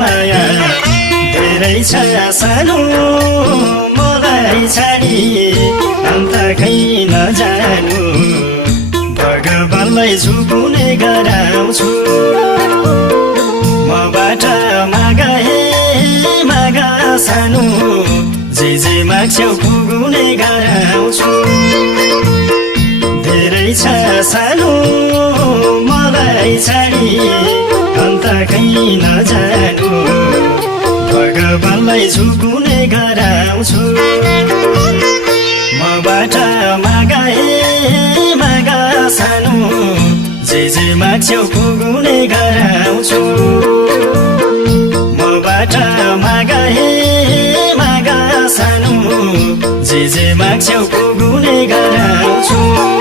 माया धेरै छ सानो मलाई छाडी अन्त खै नजानु भगवानलाई झुकुने गराउँछु मबाट मागा हे मागा सानो जे माग्छौ पुग्ने गराउँछु धेरै छ सानो मलाई छाडी अन्त खै नजानु भगवानलाई झुकुने गराउँछु मबाट मागा हे मागा सानो जे माग्छौ पुग्ने गराउँछु मबाट मागा हे मागा सानो जे माग्छौ पुग्ने गराउँछु